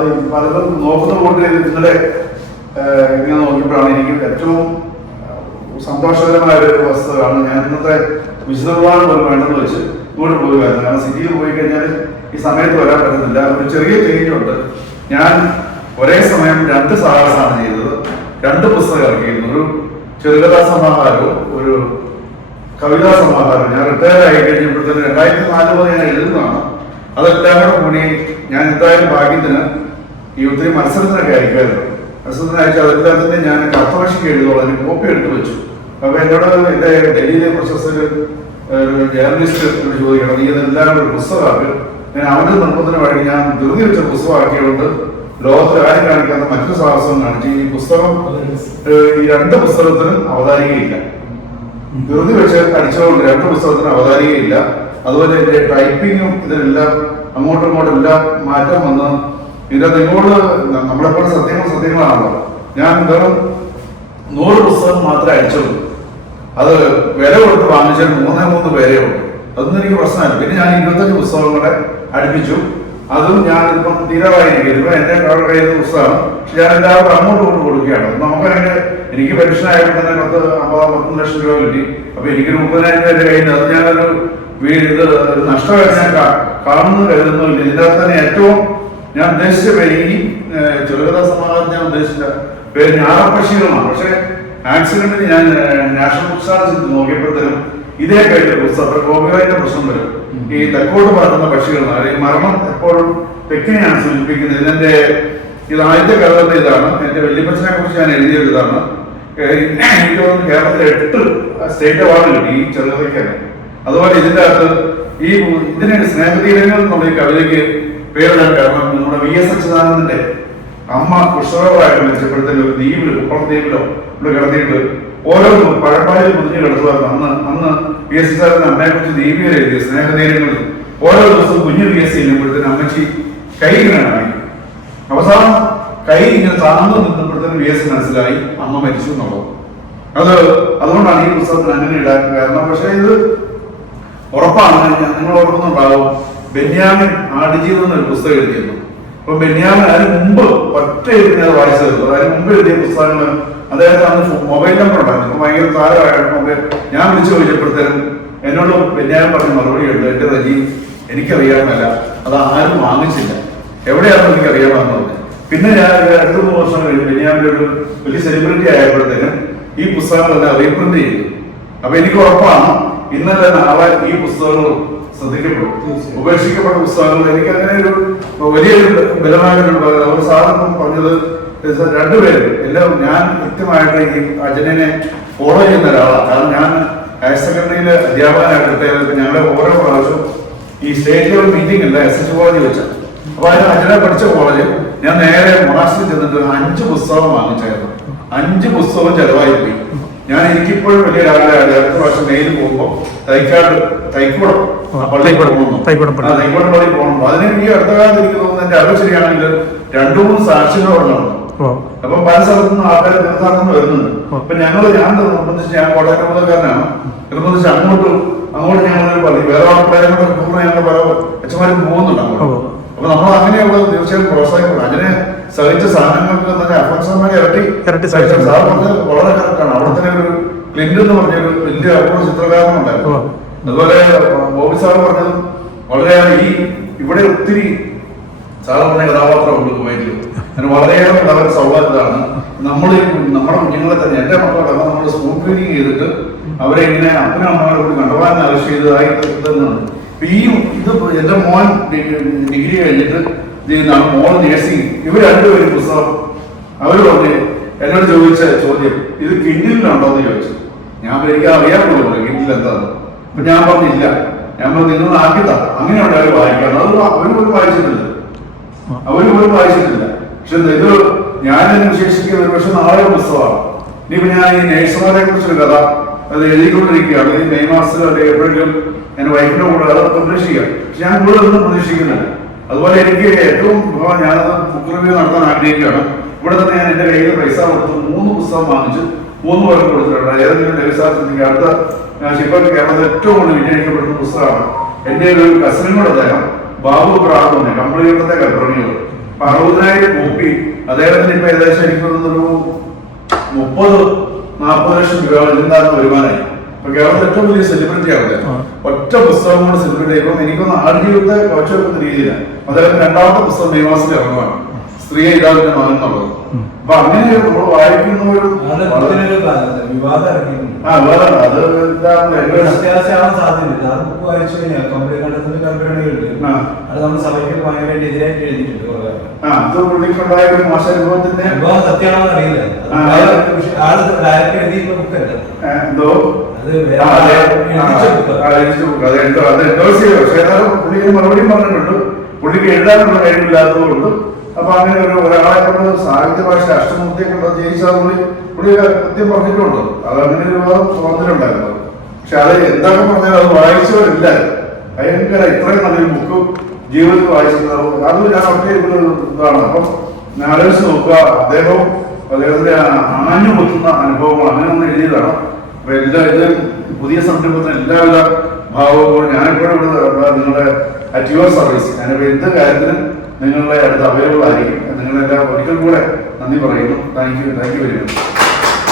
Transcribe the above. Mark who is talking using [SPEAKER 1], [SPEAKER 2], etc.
[SPEAKER 1] അത് പലതും നോക്കുന്ന കൊണ്ട് ഇന്നലെ ഇങ്ങനെ നോക്കിയപ്പോഴാണ് എനിക്ക് ഏറ്റവും സന്തോഷകരമായ ഒരു വസ്തുതയാണ് ഞാൻ ഇന്നത്തെ വിശദമാണ് പോലും വേണ്ടെന്ന് വെച്ച് ഇങ്ങോട്ട് പോവുകയായിരുന്നു കാരണം സിറ്റിയിൽ പോയി കഴിഞ്ഞാൽ ഈ സമയത്ത് വരാൻ പറ്റുന്നില്ല ഒരു ചെറിയ ചേഞ്ച് ഉണ്ട്. ഞാൻ ഒരേ സമയം രണ്ട് സാഹസമാണ് ചെയ്തത്. രണ്ട് പുസ്തകം ഇറക്കിയിരുന്നു. ഒരു ചെറുകഥാ സമാഹാരവും ഒരു കവിതാ സമാഹാരവും. ഞാൻ റിട്ടയർ ആയി കഴിഞ്ഞപ്പോഴത്തേന് രണ്ടായിരത്തി നാല് മുതൽ ഞാൻ എഴുതുന്നതാണ്. അതെല്ലാം കൂടി ഞാൻ എന്തായാലും ഭാഗ്യത്തിന് ഈ ഒത്തിരി മത്സരത്തിനൊക്കെ അയക്കുമായിരുന്നു മത്സരത്തിന് അയച്ചു അതെല്ലാം തന്നെ ഞാൻ കർത്തഭാഷയ്ക്ക് എഴുതുള്ളൂ അതിന് കോപ്പി എടുത്തു വെച്ചു. അപ്പൊ എന്നോട് എന്റെ ഡൽഹിയിലെ പ്രൊഫസർ ജേർണലിസ്റ്റ് ചോദിക്കണം നീ ഇതെല്ലാം ഒരു പുസ്തകമാക്കി? ഞാൻ അവന്റെ നിർബന്ധത്തിന് വഴി ഞാൻ ധൃതി വെച്ച പുസ്തകമാക്കിയതുകൊണ്ട് ലോകത്തിൽ ആരും കാണിക്കാത്ത മറ്റൊരു സാഹസം കാണിച്ചു ഈ പുസ്തകം ഈ രണ്ട് പുസ്തകത്തിനും അവതാരികയില്ല. ധൃതി വെച്ച് അടിച്ചതുകൊണ്ട് രണ്ട് പുസ്തകത്തിന് അവതാരികയില്ല. അതുപോലെ എന്റെ ടൈപ്പിങ്ങും ഇതിനെല്ലാം അങ്ങോട്ടും ഇങ്ങോട്ടും എല്ലാം മാറ്റം വന്ന് ഇതിന്റെ നിങ്ങളോട് നമ്മളെപ്പോലെ സത്യങ്ങൾ സത്യങ്ങളാണല്ലോ. ഞാൻ വെറും നൂറ് പുസ്തകം മാത്രമേ അടിച്ചുള്ളൂ അത് വില കൊടുത്ത് വാങ്ങിച്ചാൽ മൂന്നേ മൂന്ന് പേരേ ഉള്ളൂ. അതൊന്നും എനിക്ക് പ്രശ്നമല്ല. പിന്നെ ഞാൻ ഇരുപത്തഞ്ച് പുസ്തകം കൂടെ അടുപ്പിച്ചു. അതും ഞാൻ ഇപ്പം തീരവായിരിക്കും ഇപ്പം എന്റെ കയ്യിൽ പുസ്തകം. പക്ഷെ ഞാൻ എല്ലാവർക്കും അങ്ങോട്ട് കൊണ്ട് കൊടുക്കുകയാണ്. നമുക്ക് അതിന്റെ എനിക്ക് പെൻഷൻ ആയപ്പോൾ തന്നെ പത്ത് അമ്പത് പത്ത് ലക്ഷം രൂപ കിട്ടി. അപ്പൊ എനിക്കൊരു മുപ്പതിനായിരം രൂപ കഴിഞ്ഞു അത് ഞാനൊരു വീട് ഇത് നഷ്ടമായിട്ട് ഞാൻ കാണുന്നു കരുതുന്നില്ല ഇതിനകത്ത് തന്നെ ഏറ്റവും ഞാൻ ഉദ്ദേശിച്ച പേര് ഈ ചെറുകഥാ സമാഹാരം ഞാൻ ഉദ്ദേശിച്ച പേര് ഞാറപ്പശീലമാണ് പക്ഷേ ആക്സിഡന്റിന് ഞാൻ നാഷണൽ സ്റ്റാൾസിൽ നോക്കിയപ്പോഴത്തേനും ഇതേ പേര് പുസ്തകം കോപ്പിറൈറ്റിന്റെ പ്രശ്നം വരും. ഈ തെക്കോട്ട് പറക്കുന്ന പക്ഷികളാണ്. അല്ലെങ്കിൽ മരണം എപ്പോഴും തെക്കിനെയാണ് സൂചിപ്പിക്കുന്നത്. ഇതിന്റെ ഇത് ആദ്യത്തെ കഥകളുടെ ഇതാണ്. എന്റെ വല്യപ്പച്ചനെ കുറിച്ച് ഞാൻ എഴുതിയ ഇതാണ്. എനിക്ക് തോന്നുന്നു കേരളത്തിലെ എട്ട് സ്റ്റേറ്റ് അവാർഡ് കിട്ടി ഈ ചെറുകഥയ്ക്കാണ്. അതുപോലെ ഇതിന്റെ അകത്ത് ഈ ഇതിനെ സ്നേഹതീരങ്ങൾ നമ്മൾ ഈ കവിതയ്ക്ക് പേരിടാൻ കാരണം നമ്മുടെ വി എസ് അച്യുതാനന്ദന്റെ അമ്മ പുഷ്പകമായിട്ട് മെച്ചപ്പെടുത്തലോ ദ്വീപിൽ കുപ്പളം ദ്വീപിലോ ഇവിടെ കിടന്നിട്ട് ഓരോ പഴപ്പാലിൽ മുതിഞ്ഞ് കിടത്തുമായിരുന്നു അന്ന് അന്ന് വി എസ് അച്യുതാനന്ദൻ അമ്മയെ കുറിച്ച് ദീപികയിൽ എഴുതിയ സ്നേഹതീരങ്ങളിൽ ഓരോ ദിവസവും കുഞ്ഞു വി എസ് ചെല്ലുമ്പോഴത്തേന് അമ്മച്ചി കൈ ഇങ്ങനെ അവസാനം കൈ ഇങ്ങനെ താഴ്ന്നു നിന്നപ്പോഴത്തേന് വി എസ് മനസ്സിലായി അമ്മ മരിച്ചു എന്നുള്ളത്. അത് അതുകൊണ്ടാണ് ഈ പുസ്തകത്തിന് അങ്ങനെ ഇടാൻ കാരണം പക്ഷേ ഇത് ഉറപ്പാണ്. നിങ്ങൾ ഓർക്കുന്നുണ്ടാവും ബെന്യാമിൻ ആടുജീവിതം എന്നൊരു പുസ്തകം എഴുതിയിരുന്നു. അപ്പൊ ബെന്യാമൻ അതിന് മുമ്പ് ഒറ്റ എഴുതി അത് വായിച്ചത് അതിന് മുമ്പ് എഴുതിയ പുസ്തകങ്ങൾ അദ്ദേഹത്തിന് അന്ന് മൊബൈൽ നമ്പർ ഉണ്ടായിരുന്നു. ഭയങ്കര താരമായിട്ട് മൊബൈൽ ഞാൻ വിളിച്ചു ചോദിച്ചപ്പോഴത്തേനും എന്നോട് ബെന്യാമൻ പറഞ്ഞ മറുപടി ഉണ്ട്. എന്റെ റജി എനിക്കറിയാമല്ല. അത് ആരും വാങ്ങിച്ചില്ല. എവിടെയാണെന്ന് എനിക്ക് അറിയാമെന്ന് പറഞ്ഞു. പിന്നെ ഞാൻ രണ്ടു മൂന്ന് വർഷം കഴിഞ്ഞ് ബെന്യാമിന്റെ ഒരു വലിയ സെലിബ്രിറ്റി ആയപ്പോഴത്തേനും ഈ പുസ്തകങ്ങളെല്ലാം റീപ്രിന്റ് ചെയ്തു. അപ്പൊ എനിക്ക് ഉറപ്പാണ് ഇന്നലെ നാളെ ഈ പുസ്തകങ്ങൾ ശ്രദ്ധിക്കപ്പെടും. ഉപേക്ഷിക്കപ്പെട്ട പുസ്തകങ്ങൾ. എനിക്ക് അങ്ങനെ ഒരു വലിയൊരു ബലമായ ഒരു ഒരു സാധനം പറഞ്ഞത് രണ്ടുപേരും എല്ലാം ഞാൻ കൃത്യമായിട്ട് ഈ അജനെ ഫോളോ ചെയ്യുന്ന ഒരാളാണ്. കാരണം ഞാൻ ഹയർ സെക്കൻഡറിയിലെ അധ്യാപകനായിട്ട് ഞങ്ങളുടെ ഓരോ പ്രാവശ്യവും ഈ സ്റ്റേറ്റ് ലെവൽ മീറ്റിംഗ് അല്ല എസ് എച്ച് കോളേജ് വെച്ച അപ്പൊ അതിന് അജന പഠിച്ച കോളേജ് ഞാൻ നേരെ മൊണാസ്റ്റിൽ ചെന്നിട്ട് അഞ്ച് പുസ്തകം വാങ്ങിച്ചായിരുന്നു. അഞ്ച് പുസ്തകം ചെലവായി പോയി. ഞാൻ എനിക്കിപ്പോഴും വലിയ ആഗ്രഹമാണ് അടുത്ത പ്രാവശ്യം മെയിൽ പോകുമ്പോൾ തൈക്കാട് തൈക്കുടം.
[SPEAKER 2] തൈക്കുടം.
[SPEAKER 1] തൈക്കുടം പള്ളി. പോകണം അതിന് ഈ അടുത്ത കാലത്ത് എനിക്ക് തോന്നുന്നു എന്റെ അറിവ് ശരിയാണെങ്കിൽ രണ്ടു മൂന്ന് സാക്ഷികൾ ഉണ്ടാവും
[SPEAKER 2] ഓ
[SPEAKER 1] അപ്പൊ പല സ്ഥലത്തു നിന്ന് ആൾക്കാർ തീർത്ഥാടനം വരുന്നുണ്ട്. അപ്പൊ ഞങ്ങൾ ഞാൻ നിർബന്ധിച്ച് ഞാൻ കോട്ടയം മുതൽക്കാരനാണ് നിർബന്ധിച്ച് അങ്ങോട്ട് അങ്ങോട്ട് ഞങ്ങൾ പള്ളി വേറെ ആൾക്കാരെ കൂടെ പൂർണ ഞങ്ങൾ പല അച്ഛന്മാരും പോകുന്നുണ്ട് അങ്ങോട്ട്. അപ്പൊ നമ്മൾ അങ്ങനെയുള്ള തീർച്ചയായും പ്രോത്സാഹിക്കണം അതിനെ സഹിച്ച സാധനങ്ങൾക്ക് തന്നെ അഫൻസന്മാരെ ഇരട്ടി
[SPEAKER 2] ഇരട്ടി.
[SPEAKER 1] സാർ പറഞ്ഞത് വളരെ കറക്റ്റാണ് അവിടെ തന്നെ ഒരു ക്ലിന്റ് എന്ന് പറഞ്ഞൊരു വലിയ അപൂർവ ചിത്രകാരനുണ്ടായിരുന്നു. അതുപോലെ ബോബി സാർ പറഞ്ഞതും വളരെയേറെ ഈ ഇവിടെ ഒത്തിരി സാധാരണ പറഞ്ഞ കഥാപാത്രമുണ്ട് കുവൈറ്റിൽ അതിന് വളരെയേറെ വളരെ സൗഹാർദ്ദമാണ്. നമ്മൾ നമ്മുടെ കുഞ്ഞുങ്ങളെ തന്നെ എന്റെ മക്കളെ നമ്മൾ സ്കൂൾ ക്ലീനിങ് ചെയ്തിട്ട് അവരെ ഇങ്ങനെ അപ്പനും അമ്മമാരെ കൂടി കണ്ടവാൻ ആവശ്യം ചെയ്തതായി തന്നെയാണ് ഈ ഇത് എന്റെ മോൻ ഡിഗ്രി കഴിഞ്ഞിട്ട് മോൻ മോൾ നേഴ്സിംഗ് ഇവർ രണ്ടുപേരും പുസ്തകം അവർ പറഞ്ഞു എന്നോട് ചോദിച്ച ചോദ്യം ഇത് കിണ്ണിലുണ്ടോ എന്ന് ചോദിച്ചു. ഞാൻ എനിക്ക് അറിയാമല്ലോ കിൻഡിൽ എന്താന്ന് അപ്പൊ ഞാൻ പറഞ്ഞില്ല. ഞാൻ പറഞ്ഞു നിങ്ങൾ ആക്കിത്താ അങ്ങനെയുണ്ട് അവർ വായിക്കണം. അത് അവർ പോലും വായിച്ചിട്ടില്ല. അവർ പോലും വായിച്ചിട്ടില്ല. പക്ഷെ ഇത് ഞാൻ വിശേഷിക്കുന്ന ഒരു പക്ഷെ നാളെ പുസ്തകമാണ്. ഇനിയിപ്പോ ഞാൻ ഈ നേഴ്സുമാരെ കുറിച്ചൊരു കഥ അത് എഴുതിക്കൊണ്ടിരിക്കുകയാണ്. ഈ മെയ് മാസത്തിൽ എപ്പോഴെങ്കിലും ഞാൻ വൈഫിന്റെ കൂടെ അത് പ്രതീക്ഷിക്കാം പക്ഷെ ഞാൻ കൂടുതലൊന്നും പ്രതീക്ഷിക്കുന്നില്ല. അതുപോലെ എനിക്ക് ഏറ്റവും ഞാനത് ബുക്ക് റിവ്യൂ നടത്താൻ ആഗ്രഹിക്കുകയാണ്. ഇവിടെ തന്നെ ഞാൻ എന്റെ കയ്യിൽ പൈസ കൊടുത്ത് മൂന്ന് പുസ്തകം വാങ്ങിച്ച്. മൂന്ന് പേർക്ക് കൊടുത്തിട്ടുണ്ട്. ഏതെങ്കിലും രവിശാസ്ത്രത്തിലേക്ക് അടുത്ത ഇപ്പൊ കേരളത്തിൽ ഏറ്റവും കൂടുതൽ വിജയിക്കപ്പെടുന്ന പുസ്തകമാണ്. എന്റെ ഒരു കസിനും കൂടെ അദ്ദേഹം ബാബു പ്രാർത്ഥന കമ്പിളികളുടെ കൽപ്പറങ്ങൾ അപ്പൊ അറുപതിനായിരം കോപ്പി. അദ്ദേഹത്തിന് ഇപ്പൊ ഏകദേശം എനിക്ക് തോന്നുന്നൊരു മുപ്പത് നാൽപ്പത് ലക്ഷം രൂപ ഇതിന്റെ വരുമാനമായി. ഇപ്പൊ കേരളത്തിൽ ഏറ്റവും വലിയ സെലിബ്രിറ്റി ആണ് ഒറ്റ പുസ്തകം കൊണ്ട് സെലിബ്രിറ്റി ചെയ്യുമ്പോൾ എനിക്കൊന്ന് ആടുജീവിതത്തെ വച്ചു വെക്കുന്ന രീതിയിലാണ് അദ്ദേഹം രണ്ടാമത്തെ പുസ്തകം മെയ് മാസത്തിൽ ഇറങ്ങുവാണ് സ്ത്രീയെ ഇതാവിന്റെ മകൻ എന്നുള്ളത് അപ്പൊ അങ്ങനെ നമ്മൾ വായിക്കുന്ന ഒരു
[SPEAKER 2] അത്
[SPEAKER 1] ആ വേറെ
[SPEAKER 2] ഒരു. അത്
[SPEAKER 1] പുള്ളിക്കുണ്ടായ മോശ അനുഭവത്തിന്റെ
[SPEAKER 2] സത്യമാണെന്ന് അറിയില്ല.
[SPEAKER 1] എന്തോ പുള്ളിക്ക് മറുപടി പറഞ്ഞിട്ടുണ്ട്. പുള്ളിക്ക് എഴുതാനുള്ള കഴിവില്ലാത്തതുകൊണ്ട് അപ്പൊ അങ്ങനെ ഒരു ഒരാളെ കൊണ്ട് സാഹിത്യ ഭാഷ അഷ്ടമൂർത്തിയെ കൊണ്ട് ജയിച്ചാൽ പുള്ളി പുള്ളി കൃത്യം പറഞ്ഞിട്ടുണ്ട്. അത് അങ്ങനെ ഒരു വിവാദം തോന്നിയിട്ടുണ്ടായിരുന്നു പക്ഷെ അത് എന്തൊക്കെ പറഞ്ഞാൽ അത് വായിച്ചവരില്ല. ഭയങ്കര ഇത്രയും നല്ലൊരു ബുക്ക് ജീവിതത്തിൽ വായിച്ചിട്ടുണ്ടാവും അത് ഞാൻ ഒറ്റ ഇതാണ്. അപ്പം ആലോചിച്ച് നോക്കുക. അദ്ദേഹവും അദ്ദേഹത്തിന്റെ ആഞ്ഞു പൊത്തുന്ന അനുഭവങ്ങൾ അങ്ങനെ ഒന്ന് എഴുതിയതാണ്. അപ്പൊ എല്ലാ ഇത് പുതിയ സംരംഭത്തിന് എല്ലാവിധ ഭാവവും ഞാനിപ്പോഴും ഇവിടെ നിങ്ങളുടെ അറ്റ് യുവർ സർവീസ് ഞാനിപ്പോൾ എന്ത് കാര്യത്തിനും നിങ്ങളുടെ അടുത്ത് അവൈലബിൾ ആയിരിക്കും. നിങ്ങളെല്ലാം ഒരിക്കൽ കൂടെ നന്ദി പറയുന്നു. Thank you thank you very much